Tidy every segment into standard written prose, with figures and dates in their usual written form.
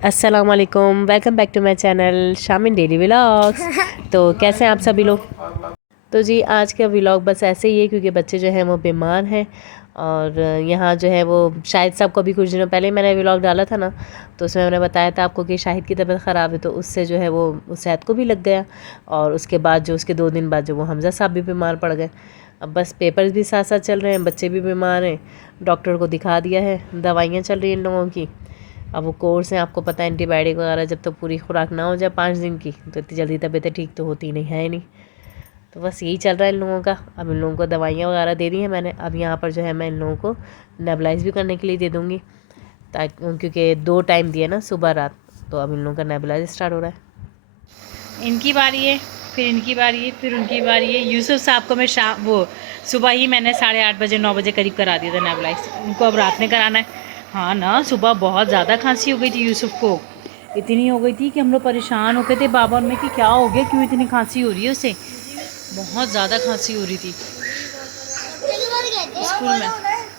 अस्सलाम वालेकुम, welcome back to my channel Shamin daily vlogs. तो कैसे हैं आप सभी लोग। तो जी आज का व्लॉग बस ऐसे ही है क्योंकि बच्चे जो हैं वो बीमार हैं और यहाँ जो है वो शाहिद साहब को भी कुछ दिनों पहले मैंने व्लॉग डाला था ना, तो उसमें मैंने बताया था आपको कि शाहिद की तबीयत ख़राब है, तो उससे जो है वो शाहिद को भी लग गया और उसके बाद जो उसके 2 दिन बाद जो वो हमज़ा साहब भी बीमार पड़ गए। अब बस पेपर्स भी साथ साथ चल रहे हैं, बच्चे भी बीमार हैं, डॉक्टर को दिखा दिया है, दवाइयाँ चल रही हैं इन लोगों की। अब वो कोर्स है, आपको पता है एंटीबायोटिक वगैरह जब तक पूरी खुराक ना हो जाए 5 दिन की तो इतनी जल्दी तबीयतें ठीक तो होती नहीं है नहीं। तो बस यही चल रहा है इन लोगों का। अब इन लोगों को दवाइयाँ वगैरह दे दी हैं मैंने। अब यहाँ पर जो है मैं इन लोगों को नेबुलाइज भी करने के लिए दे दूँगी, ताकि क्योंकि 2 टाइम दिए ना, सुबह रात, तो अब इन लोगों का नेबुलाइज स्टार्ट हो रहा है। इनकी बारी है, फिर इनकी बारी है, फिर उनकी बारी है। यूसुफ साहब को मैं सुबह ही मैंने 8:30 बजे 9 बजे करीब करा दिया था नेबुलाइज। उनको अब रात में कराना है। हाँ ना, सुबह बहुत ज़्यादा खांसी हो गई थी यूसुफ को। इतनी हो गई थी कि हम लोग परेशान हो गए थे बाबा और मैं कि क्या हो गया, क्यों इतनी खांसी हो रही है उसे। बहुत ज़्यादा खांसी हो रही थी स्कूल में।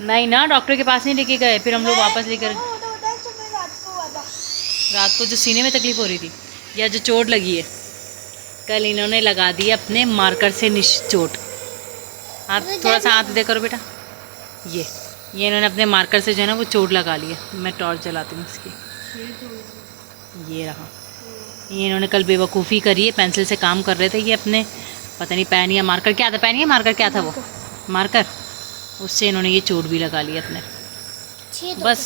नहीं ना, डॉक्टर के पास नहीं लेके गए, फिर हम लोग वापस लेकर रात को जो सीने में तकलीफ़ हो रही थी या जो चोट लगी है, कल इन्होंने लगा दी अपने मार्कर से चोट। हाथ थोड़ा सा हाथ दे करो बेटा। ये इन्होंने अपने मार्कर से जो है ना वो चोट लगा ली है। मैं टॉर्च जलाती हूँ इसकी। ये रहा, ये इन्होंने कल बेवकूफ़ी करी है, पेंसिल से काम कर रहे थे ये अपने, पता नहीं पेन या मार्कर क्या था, पेन या मार्कर क्या था वो, मार्कर, उससे इन्होंने ये चोट भी लगा ली अपने। बस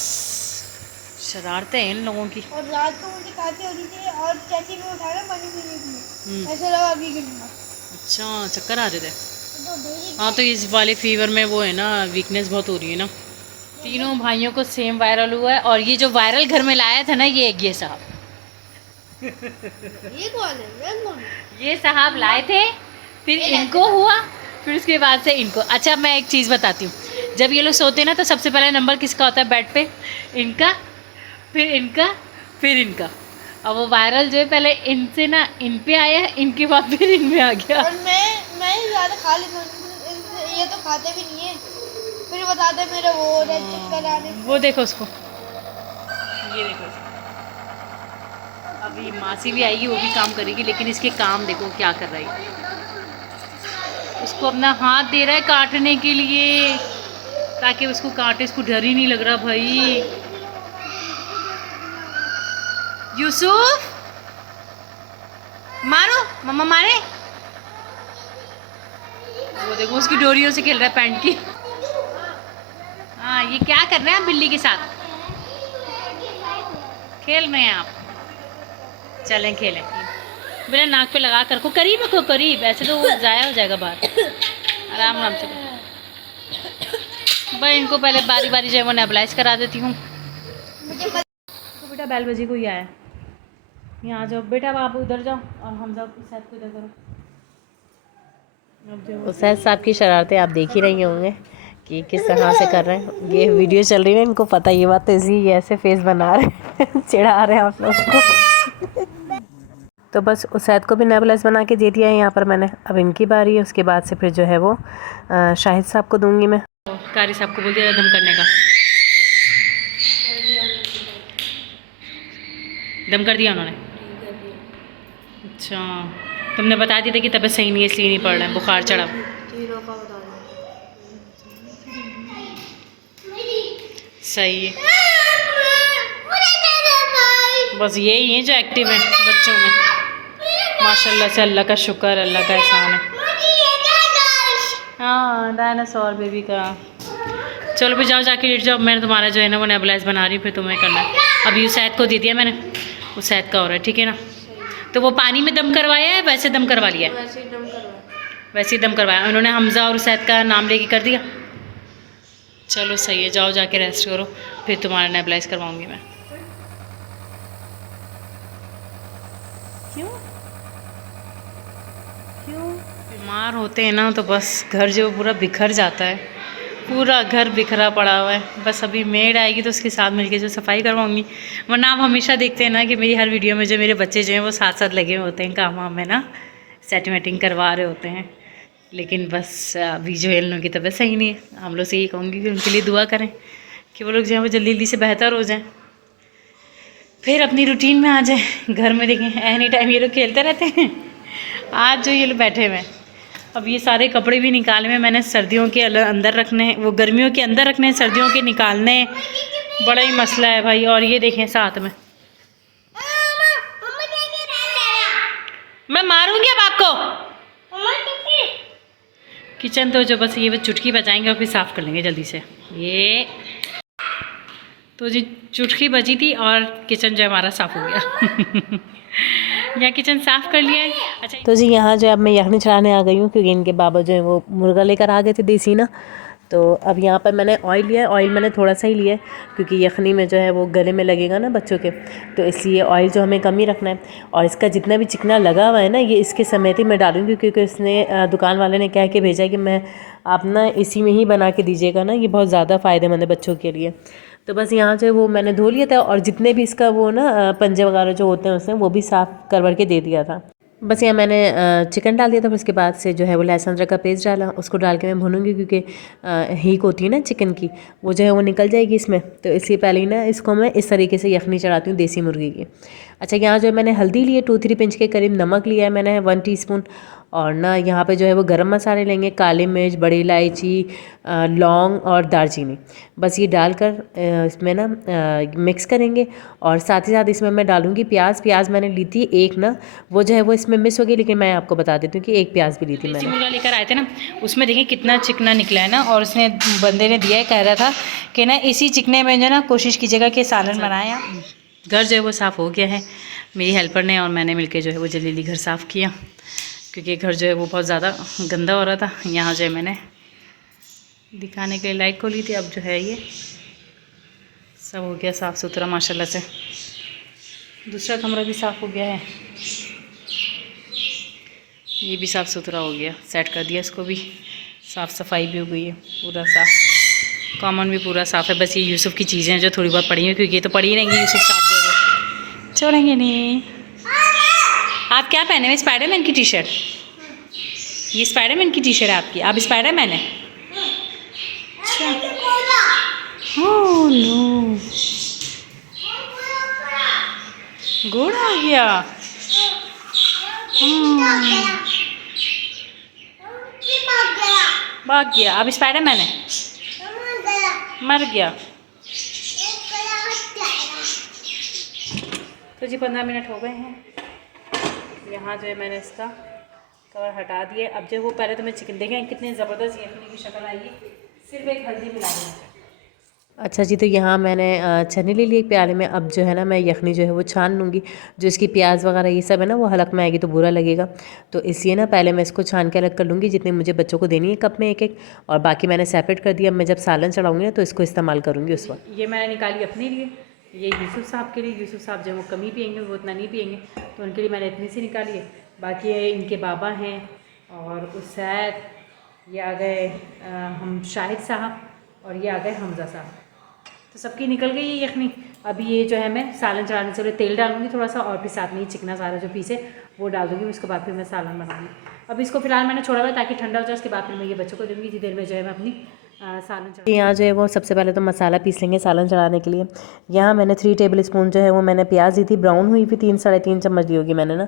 शरारतें हैं इन लोगों की। और रात को मुझे खांसी हो रही थी और चाची ने उठाया पानी पीने के लिए, ऐसे लगा अभी गिरूंगा। अच्छा, चक्कर आ रहे थे। हाँ, तो इस वाले फीवर में वो है ना, वीकनेस बहुत हो रही है ना। तीनों भाइयों को सेम वायरल हुआ है और ये जो वायरल घर में लाया था ना, ये साहब ये कौन है? ये साहब लाए थे, फिर इनको हुआ, फिर उसके बाद से इनको। अच्छा, मैं एक चीज़ बताती हूँ, जब ये लोग सोते हैं ना तो सबसे पहले नंबर किसका होता है बेड पे? इनका, फिर इनका, फिर इनका। अब वो वायरल जो है पहले इनसे ना इन पे आया, इनके बाद फिर इनमें आ गया। और मैं ज़्यादा खा लेता हूँ, ये तो खाते भी नहीं है, फिर बताते मेरे वो हो रहे चक्कर आने। वो देखो उसको, ये देखो इसको। अभी मासी भी आएगी, वो भी काम करेगी, लेकिन इसके काम देखो क्या कर रही है। उसको अपना हाथ दे रहा है काटने के लिए, ताकि उसको काटे, इसको डर ही नहीं लग रहा भाई। यूसुफ मारो, मम्मा मारे। वो देखो उसकी डोरियों से खेल रहा है पैंट की। हाँ, ये क्या कर रहे हैं आप बिल्ली के साथ? खेल रहे हैं आप? चलें खेलें। बिना नाक पे लगा कर को करीब रखो, करीब, ऐसे तो वो ज़ाया हो जाएगा बाहर। आराम आराम से। भाई इनको पहले बारी बारी जो है वो नेबुलाइज करा देती हूँ। तो बेटा बैल बजी को ही आया, यहाँ आ जाओ बेटा, आप उधर जाओ और हम जाओ साथ को इधर करो। उसैद साहब की शरारतें आप देख ही रही होंगे कि किस तरह से कर रहे हैं। ये वीडियो चल रही है, इनको पता ये बात, तो इसलिए ये ऐसे फेस बना रहे हैं चिढ़ा रहे हैं आप लोगों को। तो बस उसैद को भी नेबुलाइज बना के दे दिया है यहाँ पर मैंने। अब इनकी बारी है, उसके बाद से फिर जो है वो शाहिद साहब को दूंगी मैं। कारी साहब को बोल दिया दम करने का। दम कर दिया उन्होंने? अच्छा, तुमने बता दिया था कि तबीयत सही नहीं है इसलिए नहीं पड़ रहा है, बुखार चढ़ा। सही है, बस यही है जो एक्टिव है बच्चों में, माशाल्लाह से। अल्लाह का शुक्र, अल्लाह का एहसान है। हाँ, डायनासोर बेबी का। चलो फिर जाओ, जाके लेट जाओ। मैंने तुम्हारा जो है ना वो नेबुलाइज बना रही हूँ, फिर तुम्हें करना है। अभी उसैद को दे दिया मैंने, उसैद का हो रहा है, ठीक है ना। तो वो पानी में दम करवाया है, वैसे दम करवा लिया है? वैसे ही दम करवाया उन्होंने। हमज़ा और उसैद का नाम लेके कर दिया। चलो सही है, जाओ जाके रेस्ट करो, फिर तुम्हारा नेबुलाइज करवाऊँगी मैं। क्यों क्यों बीमार होते हैं ना तो बस घर जो पूरा बिखर जाता है, पूरा घर बिखरा पड़ा हुआ है। बस अभी मेड आएगी तो उसके साथ मिलके जो सफाई करवाऊँगी। वरना आप हमेशा देखते हैं ना कि मेरी हर वीडियो में जो मेरे बच्चे जो हैं वो साथ साथ लगे होते हैं काम वाम में ना, सेटिंग वेटिंग करवा रहे होते हैं। लेकिन बस अभी जो है इन लोगों की तबीयत सही नहीं है। हम लोग से यही कहूँगी कि उनके लिए दुआ करें कि वो लोग जो हैं वो जल्दी जल्दी से बेहतर हो जाएँ। फिर अपनी रूटीन में आ जाए। घर में देखें एनी टाइम ये लोग खेलते रहते हैं। आज जो ये लोग बैठे हुए हैं, अब ये सारे कपड़े भी निकाले हुए मैंने, सर्दियों के अंदर रखने हैं, वो गर्मियों के अंदर रखने हैं, सर्दियों के निकालने हैं। बड़ा ही मसला है भाई। और ये देखें साथ में, मैं मारूंगी अब आपको। किचन तो जो बस ये चुटकी बजाएंगे और फिर साफ़ कर लेंगे जल्दी से। ये तो जी चुटकी बजी थी और किचन जो हमारा साफ़ हो गया। यहाँ किचन साफ़ कर लिया है। अच्छा तो जी यहाँ जो अब मैं यखनी चढ़ाने आ गई हूँ, क्योंकि इनके बाबा जो है वो मुर्गा लेकर आ गए थे देसी ना। तो अब यहाँ पर मैंने ऑयल लिया है। ऑयल मैंने थोड़ा सा ही लिया है, क्योंकि यखनी में जो है वो गले में लगेगा ना बच्चों के, तो इसलिए ऑयल जो हमें कम ही रखना है। और इसका जितना भी चिकना लगा हुआ है ना, ये इसके समेत ही मैं डालूँगी, क्योंकि इसने दुकान वाले ने कह के भेजा है कि मैं आप ना इसी में ही बना के दीजिएगा ना, ये बहुत ज़्यादा फ़ायदेमंद है बच्चों के लिए। तो बस यहाँ जो है वो मैंने धो लिया था, और जितने भी इसका वो ना पंजे वगैरह जो होते हैं उसमें, वो भी साफ़ करवा के दे दिया था। बस यहाँ मैंने चिकन डाल दिया था। फिर उसके बाद से जो है वो लहसुन अदरक का पेस्ट डाला, उसको डाल के मैं भूनूंगी, क्योंकि हीक होती है ना चिकन की, वो जो है वो निकल जाएगी इसमें। तो इसलिए पहले ही ना इसको मैं इस तरीके से यखनी चढ़ाती हूँ देसी मुर्गी की। अच्छा, यहाँ जो है मैंने हल्दी ली है 2-3 पिंच के करीब, नमक लिया है मैंने 1 टीस्पून, और ना यहाँ पे जो है वो गरम मसाले लेंगे, काली मिर्च, बड़ी इलायची, लौंग और दालचीनी। बस ये डालकर इसमें ना मिक्स करेंगे। और साथ ही साथ इसमें मैं डालूँगी प्याज। प्याज मैंने ली थी एक ना, वो जो है वो इसमें मिस हो गई, लेकिन मैं आपको बता देती हूँ कि एक प्याज भी ली थी मैंने। मुर्गा लेकर आए थे ना, उसमें देखिए कितना चिकना निकला है ना। और उसने बंदे ने दिया है, कह रहा था कि ना इसी चिकने में जो ना कोशिश कीजिएगा कि सालन बनाएं आप। घर जो है वो साफ़ हो गया है मेरी हेल्पर ने और मैंने मिलकर जो है वो जल्दी घर साफ़ किया, क्योंकि घर जो है वो बहुत ज़्यादा गंदा हो रहा था। यहाँ जो है मैंने दिखाने के लिए लाइट को ली थी। अब जो है ये सब हो गया साफ़ सुथरा माशाल्लाह से। दूसरा कमरा भी साफ़ हो गया है, ये भी साफ़ सुथरा हो गया, सेट कर दिया इसको भी, साफ़ सफाई भी हो गई है पूरा साफ़। कॉमन भी पूरा साफ़ है। बस ये यूसुफ की चीज़ें जो थोड़ी बहुत पड़ी हैं, क्योंकि ये तो पड़ी ही रहेंगी, यूसुफ साफ़ जो है वो छोड़ेंगे नहीं। आप क्या पहने हुए? स्पाइडरमैन की टी शर्ट, ये स्पाइडरमैन की टी शर्ट है आपकी, आप स्पाइडरमैन है? अच्छा, ओह नो, घोड़ा आ गया। भाग गया। अब स्पाइडरमैन है, मर गया। तो जी 15 मिनट हो गए हैं। यहाँ जो है मैंने इसका कवर हटा दिया। अब जो वो पहले तो मैं चिकन देखें कितनी ज़बरदस्त यखनी की शक्ल आई है, सिर्फ एक हल्दी मिला दी। अच्छा जी, तो यहाँ मैंने छन्नी ले ली एक प्याले में। अब जो है ना मैं यखनी जो है वो छान लूँगी। जो इसकी प्याज वगैरह ये सब है ना, वो हलक में आएगी तो बुरा लगेगा, तो इसलिए ना पहले मैं इसको छान के अलग कर लूँगी, जितने मुझे बच्चों को देनी है कप में एक एक, और बाकी मैंने सेपरेट कर दिया। मैं जब सालन चढ़ाऊँगी ना तो इसको इस्तेमाल करूँगी उस वक्त। ये मैंने निकाली अपने लिए, ये यूसुफ साहब के लिए। यूसुफ साहब जो है वो कम ही पियेंगे, वो उतना नहीं पियेंगे, तो उनके लिए मैंने इतनी सी निकाली है। बाकी इनके बाबा हैं और उसैद, ये आ गए हम शाहिद साहब, और ये आ गए हमज़ा साहब, तो सबकी निकल गई ये यखनी। अभी ये जो है मैं सालन चढ़ाने से पहले तेल डालूंगी थोड़ा सा, और फिर साथ में ही चिकना सारा जो पीसे वो डाल दूँगी। उसके बाद फिर मैं सालन बनाऊँगी। अब इसको फिलहाल मैंने छोड़ा हुआ है ताकि ठंडा हो जाए, उसके बाद फिर मैं ये बच्चों को दूँगी। इतनी देर में जो है मैं अपनी सालन चढ़ा। यहाँ जो है वो सबसे पहले तो मसाला पीस लेंगे सालन चढ़ाने के लिए। यहाँ मैंने 3 टेबल स्पून जो है वो मैंने प्याज दी थी, ब्राउन हुई थी, 3-3.5 चम्मच दी होगी मैंने ना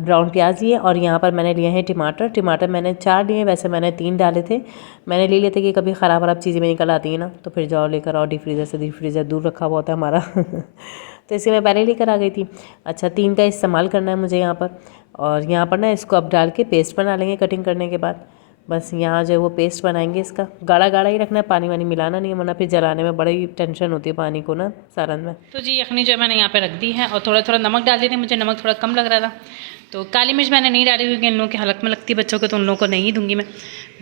ब्राउन प्याज लिए। और यहाँ पर मैंने लिए हैं टमाटर। टमाटर मैंने 4 लिए, वैसे मैंने 3 डाले थे। मैंने ले लिए थे कि कभी ख़राब चीज़ें में निकल आती हैं ना, तो फिर जाओ लेकर आओ डीप फ्रीज़र से। डीप फ्रीज़र दूर रखा हुआ होता है हमारा। तो इसलिए मैं पहले लेकर आ गई थी। अच्छा, 3 का इस्तेमाल करना है मुझे यहाँ पर। और यहाँ पर ना इसको अब डाल के पेस्ट बना लेंगे कटिंग करने के बाद। बस यहाँ जो है वो पेस्ट बनाएंगे इसका। गाढ़ा गाढ़ा ही रखना है, पानी वानी मिलाना नहीं है, वरना फिर जलाने में बड़ी टेंशन होती है पानी को ना सालन में। तो जी यखनी जो है मैंने यहाँ पे रख दी है, और थोड़ा थोड़ा नमक डाल देते हैं। मुझे नमक थोड़ा कम लग रहा था, तो काली मिर्च मैंने नहीं डाली, क्योंकि इन लोगों के हलक में लगती है बच्चों को, तो उन लोगों को नहीं दूँगी मैं।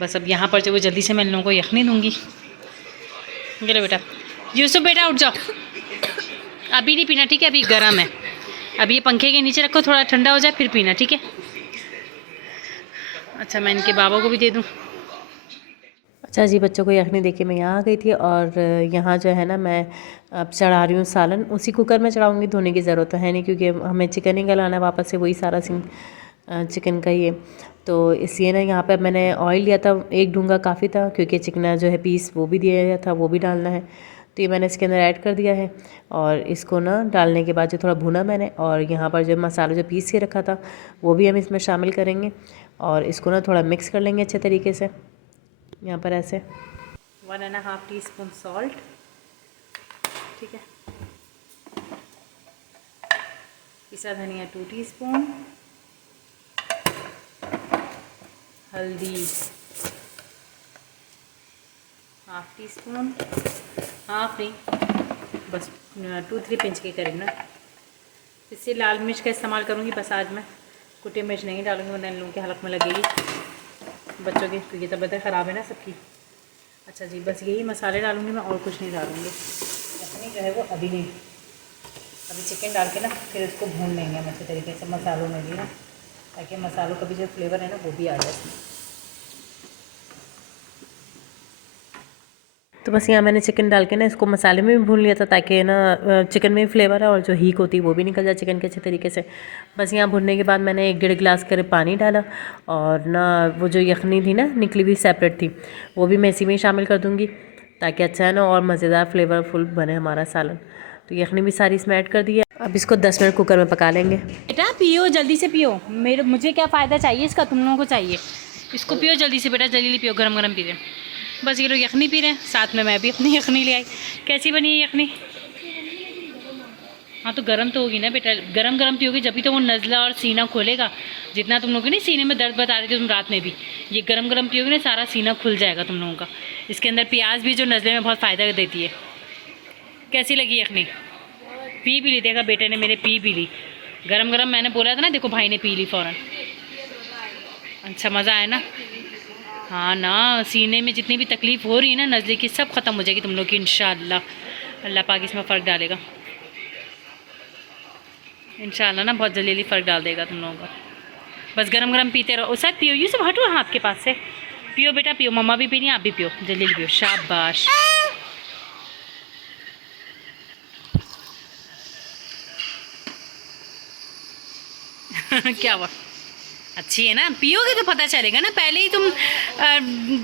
बस अब यहाँ पर जो वो जल्दी से मैं इन लोगों को यखनी दूँगी। चलो बेटा, यूसुफ बेटा उठ जाओ, अभी नहीं पीना, ठीक है? अभी गर्म है, अभी ये पंखे के नीचे रखो, थोड़ा ठंडा हो जाए फिर पीना, ठीक है? अच्छा, मैं इनके बाबा को भी दे दूँ। अच्छा जी, बच्चों को यखनी देके मैं यहाँ आ गई थी, और यहाँ जो है ना मैं अब चढ़ा रही हूँ सालन। उसी कुकर में चढ़ाऊँगी, धोने की ज़रूरत तो है नहीं, क्योंकि हमें चिकन ही गलाना है वापस से, वही सारा सीन चिकन का ही है। तो इसलिए ना यहाँ पे मैंने ऑयल लिया था, 1 डूंगा काफ़ी था, क्योंकि चिकना जो है पीस वो भी दिया गया था, वो भी डालना है। तो ये मैंने इसके अंदर ऐड कर दिया है और इसको ना डालने के बाद जो थोड़ा भुना मैंने, और यहाँ पर जो मसाला जो पीस के रखा था वो भी हम इसमें शामिल करेंगे और इसको ना थोड़ा मिक्स कर लेंगे अच्छे तरीके से। यहाँ पर ऐसे 1.5 टीस्पून सॉल्ट, ठीक है। पिसा धनिया 2 टीस्पून, हल्दी 1/2 टीस्पून, हाफ नहीं बस 2-3 पिंच के करीब ना। इससे लाल मिर्च का इस्तेमाल करूँगी बस आज मैं, कुटी मिर्च नहीं डालूँगी वरना इन लोगों के हलक में लगेगी बच्चों की, क्योंकि तबीयत ख़राब है ना सबकी। अच्छा जी, बस यही मसाले डालूँगी मैं और कुछ नहीं डालूँगी। अपनी जो है वो अभी नहीं, अभी चिकन डाल के ना फिर उसको भून लेंगे हम अच्छे तरीके से मसालों में भी ना, ताकि मसालों का भी जो फ्लेवर है ना वो भी आ जाए इसमें। तो बस यहाँ मैंने चिकन डाल के ना इसको मसाले में भी भून लिया था, ताकि ना चिकन में भी फ्लेवर है और जो हीक होती है वो भी निकल जाए चिकन के अच्छे तरीके से। बस यहाँ भुनने के बाद मैंने 1-1.5 गिलास करीब पानी डाला और ना वो जो यखनी थी ना निकली हुई सेपरेट थी, वो भी मैं इसी में ही शामिल कर दूँगी ताकि अच्छा है ना और मज़ेदार फ्लेवरफुल बने हमारा सालन। तो यखनी भी सारी इसमें ऐड कर दी है। अब इसको 10 मिनट कुकर में पका लेंगे। बेटा पियो जल्दी से पियो, मुझे क्या फ़ायदा चाहिए इसका, तुम लोगों को चाहिए। इसको पियो जल्दी से बेटा, जल्दी पियो, गरम गरम पी रहे। बस ये लोग यखनी पी रहे हैं, साथ में मैं भी अपनी यखनी ले आई। कैसी बनी है यखनी? हाँ तो गरम तो होगी ना बेटा, गरम गरम पियोगे जब भी तो वो नज़ला और सीना खोलेगा। जितना तुम लोगों के नहीं सीने में दर्द बता रहे थे तुम रात में भी, ये गरम गरम पियोगे ना सारा सीना खुल जाएगा तुम लोगों का। इसके अंदर प्याज भी जो नज़ले में बहुत फ़ायदा देती है। कैसी लगी यखनी? पी भी ली, देखा बेटे ने मेरे पी भी ली गरम गरम। मैंने बोला था ना, देखो भाई ने पी ली फ़ौरन। अच्छा मज़ा आया ना? हाँ ना, सीने में जितनी भी तकलीफ़ हो रही है ना नज़ले की, सब ख़त्म हो जाएगी तुम लोग की इंशाअल्लाह। अल्लाह पाक इसमें फ़र्क डालेगा इंशाअल्लाह ना, बहुत जल्दी फ़र्क डाल देगा तुम लोगों का। बस गरम गरम पीते रहो। शायद पियो, यूँ सब हटो हाथ के पास से, पियो बेटा पियो, मम्मा भी पी रही हैं, आप भी पियो, जल्दी पियो, शाबाश। क्या हुआ? अच्छी है ना, पियोगे तो पता चलेगा ना, पहले ही तुम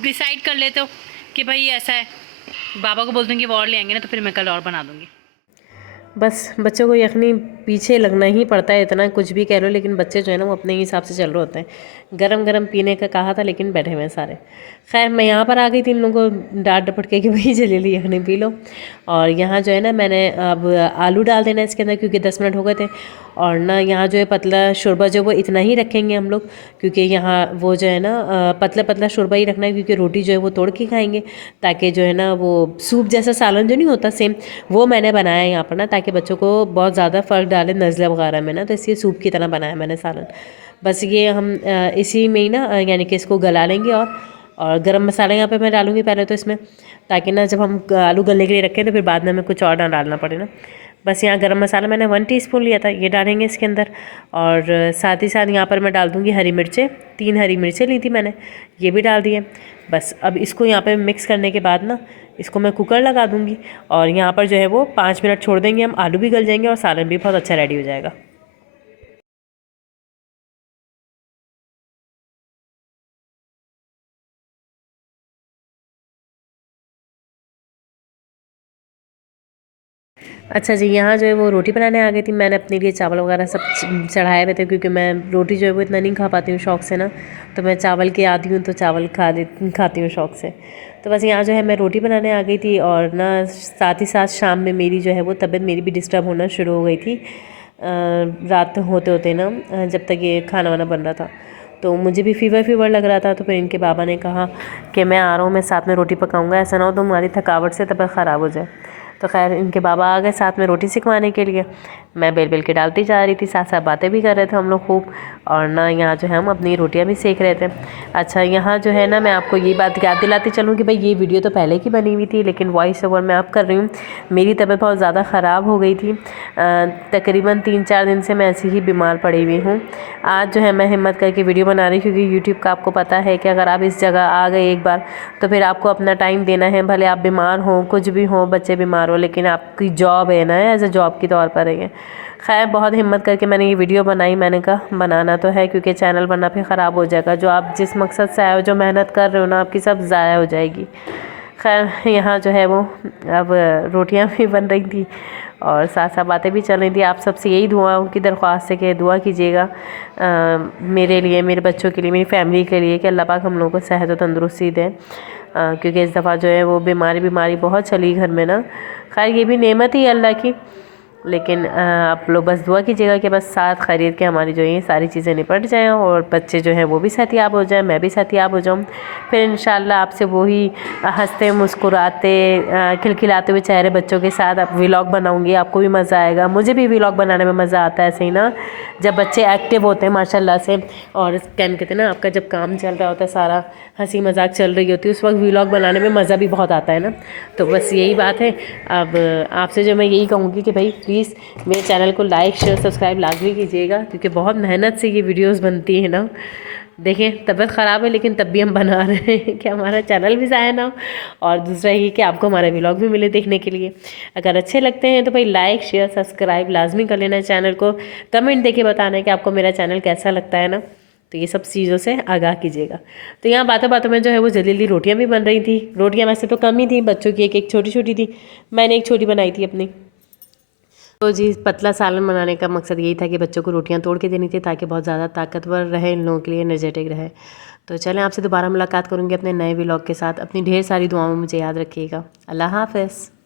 डिसाइड कर लेते हो कि भाई ऐसा है। बाबा को बोल दूँगी वो और ले आएंगे ना, तो फिर मैं कल और बना दूँगी। बस बच्चों को यखनी पीछे लगना ही पड़ता है, इतना कुछ भी कह लो, लेकिन बच्चे जो है ना वो अपने हिसाब से चल रहे होते हैं। गरम गरम पीने का कहा था लेकिन बैठे हुए हैं सारे। खैर मैं यहाँ पर आ गई थी इन लोगों को डांट डपट के कि भाई जल्दी यखनी पी लो। और यहाँ जो है ना मैंने अब आलू डाल देना इसके अंदर, क्योंकि 10 मिनट हो गए थे। और ना यहाँ जो है पतला शोरबा जो वो इतना ही रखेंगे हम लोग, क्योंकि यहाँ वो जो है ना पतला पतला शोरबा ही रखना है, क्योंकि रोटी जो है वो तोड़ के खाएंगे, ताकि जो है ना वो सूप जैसा सालन जो नहीं होता सेम, वो मैंने बनाया है यहाँ पर ना, ताकि बच्चों को बहुत ज़्यादा फ़र्क डाले नज़ला वगैरह में ना, तो इसलिए सूप की तरह बनाया मैंने सालन। बस ये हम इसी में ही ना यानी कि इसको गला लेंगे। और गरम मसाला यहाँ पे मैं डालूँगी पहले तो इसमें, ताकि ना जब हम आलू गलने के लिए रखें तो फिर बाद में हमें कुछ और ना डालना पड़े ना। बस यहाँ गरम मसाला मैंने 1 टीस्पून लिया था, ये डालेंगे इसके अंदर। और साथ ही साथ यहाँ पर मैं डाल दूँगी हरी मिर्चें, 3 हरी मिर्चें ली थी मैंने, ये भी डाल दिए। बस अब इसको यहाँ पे मिक्स करने के बाद ना इसको मैं कुकर लगा दूँगी और यहाँ पर जो है वो 5 मिनट छोड़ देंगे हम, आलू भी गल जाएंगे और सालन भी बहुत अच्छा रेडी हो जाएगा। अच्छा जी, यहाँ जो है वो रोटी बनाने आ गई थी। मैंने अपने लिए चावल वगैरह सब चढ़ाए हुए थे, क्योंकि मैं रोटी जो है वो इतना नहीं खा पाती हूँ शौक़ से ना, तो मैं चावल की आदी हूँ, तो चावल खाती हूँ शौक़ से। तो बस यहाँ जो है मैं रोटी बनाने आ गई थी। और ना साथ ही साथ शाम में मेरी जो है वो तबीयत मेरी भी डिस्टर्ब होना शुरू हो गई थी, रात होते होते ना, जब तक ये खाना वाना बन रहा था तो मुझे भी फीवर लग रहा था। तो फिर इनके बाबा ने कहा कि मैं आ रहा हूँ, मैं साथ में रोटी पकाऊंगा, ऐसा ना हो तो हमारी थकावट से तबीयत ख़राब हो जाए। तो खैर इनके बाबा आ गए साथ में रोटी सिखवाने के लिए। मैं बेल बेल के डालती जा रही थी, साथ साथ बातें भी कर रहे थे हम लोग खूब। और ना यहाँ जो है हम अपनी रोटियाँ भी सेक रहे थे। अच्छा यहाँ जो है ना मैं आपको ये बात याद दिलाती चलूँ कि भाई ये वीडियो तो पहले की बनी हुई थी, लेकिन वॉइस ओवर मैं अब कर रही हूँ। मेरी तबीयत बहुत ज़्यादा ख़राब हो गई थी, तकरीबन 3-4 दिन से मैं ऐसी ही बीमार पड़ी हुई हूँ। आज जो है मैं हिम्मत करके वीडियो बना रही हूँ, क्योंकि यूट्यूब का आपको पता है कि अगर आप इस जगह आ गए एक बार तो फिर आपको अपना टाइम देना है, भले आप बीमार हों, कुछ भी हो, बच्चे बीमार हो, लेकिन आपकी जॉब है ना, एज ए जॉब के तौर पर है। खैर बहुत हिम्मत करके मैंने ये वीडियो बनाई। मैंने कहा बनाना तो है, क्योंकि चैनल वरना फिर ख़राब हो जाएगा। जो आप जिस मकसद से आए हो, जो मेहनत कर रहे हो ना, आपकी सब ज़ाया हो जाएगी। खैर यहाँ जो है वो अब रोटियां भी बन रही थी और साथ साथ बातें भी चल रही थी। आप सबसे यही दुआओं की दरख्वास्त है कि दुआ कीजिएगा मेरे लिए, मेरे बच्चों के लिए, मेरी फैमिली के लिए कि अल्लाह पाक हम लोगों को सेहत और तंदुरुस्ती दें, क्योंकि इस दफ़ा जो है वो बीमारी बहुत चली घर में ना। खैर ये भी नेमत ही है अल्लाह की, लेकिन आप लोग बस दुआ कीजिएगा कि बस साथ खरीद के हमारी जो ये सारी चीज़ें निपट जाएं और बच्चे जो हैं वो भी सेहतियाब हो जाएं, मैं भी सेहतियाब हो जाऊं। फिर इंशाल्लाह आपसे वही हंसते मुस्कुराते खिलखिलाते हुए चेहरे बच्चों के साथ आप व्लॉग बनाऊंगी, आपको भी मज़ा आएगा, मुझे भी व्लॉग बनाने में मज़ा आता है ऐसे ही ना, जब बच्चे एक्टिव होते हैं माशाल्लाह से। और क्या कहते हैं ना, आपका जब काम चल रहा होता है, सारा हंसी मजाक चल रही होती है, उस वक्त व्लॉग बनाने में मज़ा भी बहुत आता है ना। तो बस यही बात है। अब आपसे जो मैं यही कहूँगी कि भाई प्लीज़ मेरे चैनल को लाइक शेयर सब्सक्राइब लाजमी कीजिएगा, क्योंकि बहुत मेहनत से ये वीडियोस बनती है ना। देखें तबीयत ख़राब है लेकिन तब भी हम बना रहे हैं कि हमारा चैनल भी ज़ाया ना हो, और दूसरा ये कि आपको हमारा व्लॉग भी मिले देखने के लिए। अगर अच्छे लगते हैं तो भाई लाइक शेयर सब्सक्राइब लाजमी कर लेना चैनल को, कमेंट देके बताना है कि आपको मेरा चैनल कैसा लगता है ना। तो ये सब चीज़ों से आगाह कीजिएगा। तो यहाँ बातों बातों में जो है वो जल्दी जल्दी रोटियाँ भी बन रही थी। रोटियाँ वैसे तो कम ही थी, बच्चों की एक एक छोटी छोटी थी, मैंने एक छोटी बनाई थी अपनी। तो जी पतला सालन बनाने का मकसद यही था कि बच्चों को रोटियां तोड़ के देनी थी ताकि बहुत ज़्यादा ताकतवर रहे, इन लोगों के लिए एनर्जेटिक रहे। तो चलें आपसे दोबारा मुलाकात करूँगी अपने नए व्लॉग के साथ। अपनी ढेर सारी दुआओं में मुझे याद रखिएगा। अल्लाह हाफ़िज़।